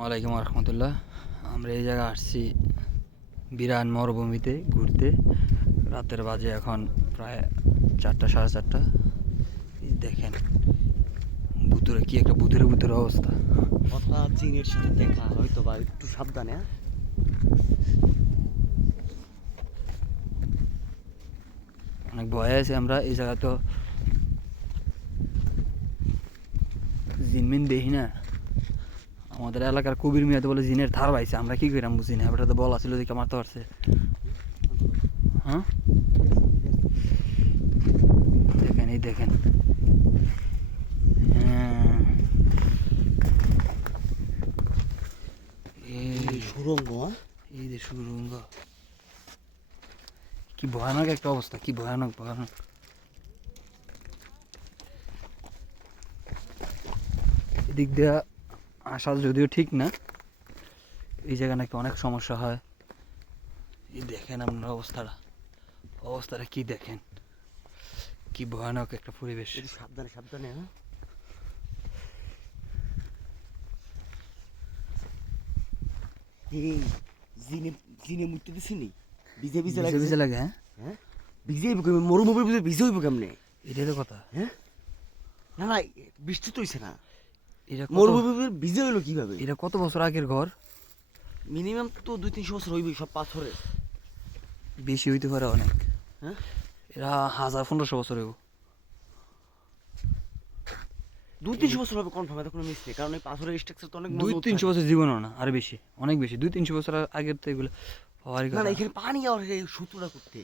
আসসালামাইকুম রহমতুল্লাহ। আমরা এই জায়গায় আসছি বিরান মরুভূমিতে ঘুরতে। রাতের বাজে এখন প্রায় 4টা সাড়ে 4টা। দেখেন ভুতুরে কি একটা ভুতুরে অবস্থা। হঠাৎ জিনের সাথে দেখা, হয়তো বা একটু সাবধানে। অনেক ভয় আছে আমরা এই জায়গা, তো জিনমিন দেখি না। আমাদের এলাকার কবির মিয়াতে বলে জিনের ধার পাইছে, আমরা কি করিলাম বুঝি না। এবার তো বলা ছিল যে মারতে পারছে। হ্যাঁ দেখেন, এই দেখেন, এই সুরঙ্গ, এই যে সুরঙ্গ, কি ভয়ানক একটা অবস্থা, কি ভয়ানক। এদিক দিয়ে আসা যদিও ঠিক না, এই জায়গায় নাকি অনেক সমস্যা হয়। এই দেখেন আপনার অবস্থাটা কি দেখেন, কি ভয়ানক একটা পরিবেশ। সাবধানে সাবধানে। এই জিনে জিনে মুতে দিছিনি, ভিজে ভিজে লাগে। হ্যাঁ হ্যাঁ, ভিজে মরুভূমির ভিতরে ভিজে হইব কেমনে? এটাই তো কথা। হ্যাঁ না না, বৃষ্টি তো হইছে না, এটা মরুভূমির ভিজে হইলো কিভাবে? এটা কত বছর আগের ঘর? মিনিমাম তো 2-300 বছর হইবে, সব পাথরে। বেশি হইতে পারে অনেক। হ্যাঁ, এরা 1000-1500 বছর হইব। 2-300 বছর হবে কনফার্ম, এটা কোনো মিস নেই, কারণ এই পাথরের স্ট্রাকচার তো অনেক মজবুত। 200-300 বছর জীবনও না, আর বেশি, অনেক বেশি। 200-300 বছর আগের তো এগুলো হওয়ারই না কথা। না, এখানে পানি আর এই সুতুরা করতে।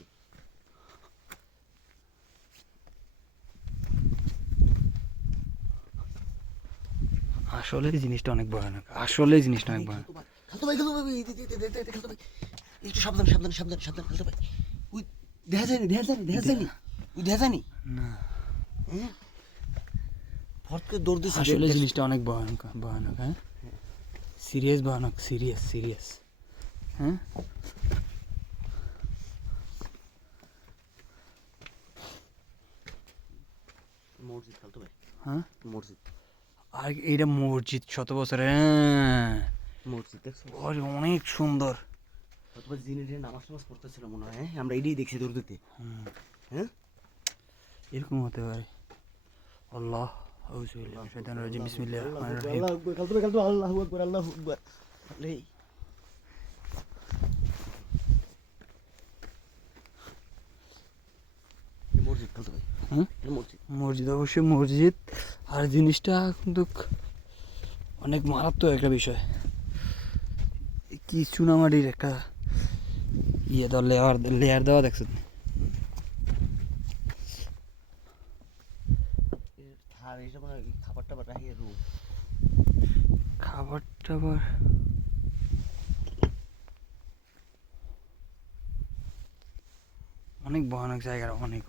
আসলে জিনিসটা অনেক ভয়ানক, খালতো ভাই, একটু সাবধান সাবধান সাবধান সাবধান খালতো ভাই। ওই দেখা যায়নি ওই দেখা যায়নি না। ফট করে দৌড় দিছে। আসলে জিনিসটা অনেক ভয়ানক। হ্যাঁ, সিরিয়াস ভয়ানক, সিরিয়াস। হ্যাঁ, মসজিদ খালতো ভাই, হ্যাঁ মসজিদ। আর এইটা মসজিদ, 100 বছরের। হ্যাঁ, মসজিদ দেখছো? অনেক সুন্দর। খালতো ভাই জিনে নামাজ টামাজ পড়তেছিল মনে হয়। হ্যাঁ, আমরা এটাই দেখছি দৌড় দিতে। হ্যাঁ, এরকম হতে পারে। আল্লাহ আউযুবিল্লাহি মিনাশ শাইতানির রাজিম, বিসমিল্লাহির রহমানির রহিম। আল্লাহু আকবার খালতো ভাই, খালতো আল্লাহু আকবার, আল্লাহু আকবার। এই মসজিদ খালতো ভাই। হ্যাঁ, মসজিদ মসজিদ, অবশ্যই মসজিদ। আর জিনিসটা কিন্তু অনেক মারাত্মক একটা বিষয়। কি চুনামাটির একটা লেয়ার দেওয়া দেখছেন? আর এইসব খাবার টাবার রাখিয়ে রুম, খাবার টাবার অনেক ভয়ানক জায়গা, অনেক।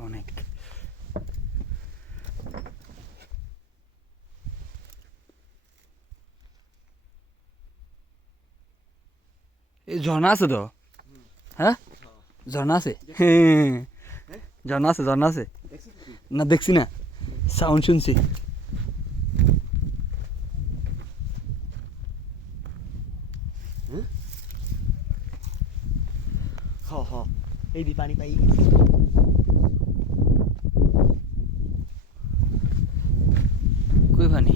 এই ঝর্ণা আছে তো? হ্যাঁ, ঝর্ণা আছে। ঝর্ণা আছে না, দেখছি না, সাউন্ড শুনছি। এই দি পানি পাই। কই পানি?